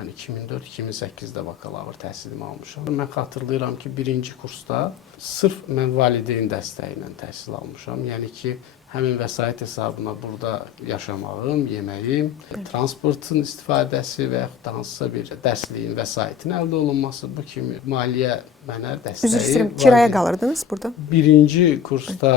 mən 2004-2008-də bakalavr təhsilimi almışam. Mən xatırlayıram ki, birinci kursda sırf mən valideyn dəstəyi ilə təhsil almışam. Yəni ki, həmin vəsait hesabına burada yaşamağım, yeməyim, transportun istifadəsi və yaxud da hansısa bir dərsliyin, vəsaitin əldə olunması, bu kimi maliyyə mənə dəstəyi. Üzr istəyirəm, kiraya qalırdınız burada? Birinci kursda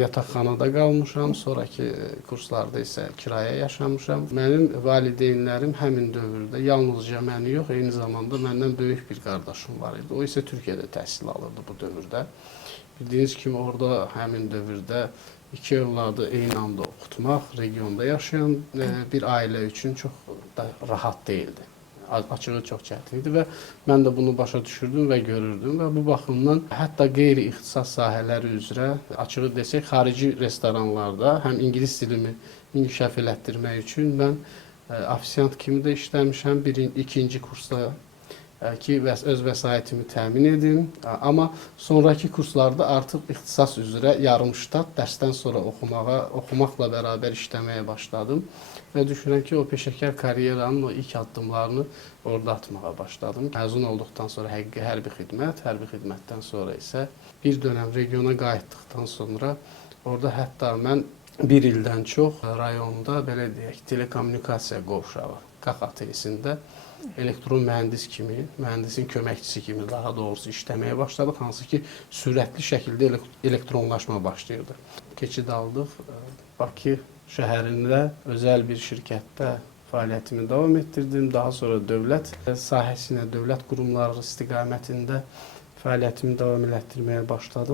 yataqxanada qalmışam, sonraki kurslarda isə kiraya yaşamışam. Mənim valideynlərim həmin dövrdə yalnızca məni yox, eyni zamanda məndən böyük bir qardaşım var idi. O isə Türkiyədə təhsil alırdı bu dövrdə. Bildiyiniz kimi orada həmin dövrdə iki övladı eyni anda oxutmaq, regionda yaşayan bir ailə üçün çox da rahat deyildi. Açığı çox çətin idi və mən də bunu başa düşürdüm və görürdüm və bu baxımdan hətta qeyri-ixtisas sahələri üzrə açığı desək, xarici restoranlarda həm ingilis dilimi inkişaf elətdirmək üçün mən ofisiant kimi də işləmişəm. İkinci kursda ki, öz vəsaitimi təmin edim. Amma sonraki kurslarda artıq ixtisas üzrə yarımştat dərsdən sonra oxumaqla bərabər işləməyə başladım. Və düşünürəm ki, o peşəkar karyeranın o ilk addımlarını orada atmağa başladım. Məzun olduqdan sonra həqiqi hərbi xidmətdən sonra isə bir dönəm regiona qayıtdıqdan sonra orada hətta mən bir ildən çox rayonda, belə deyək, telekommunikasiya qovşağı, Qax atelisində elektron mühəndis kimi, mühəndisin köməkçisi kimi daha doğrusu işləməyə başladıq. Hansı ki, sürətli şəkildə elektronlaşma başlayırdı. Keçid aldıq. Bakı şəhərində özəl bir şirkətdə fəaliyyətimi davam etdirdim. Daha sonra dövlət sahəsinə, dövlət qurumları istiqamətində fəaliyyətimi davam elətdirməyə başladım.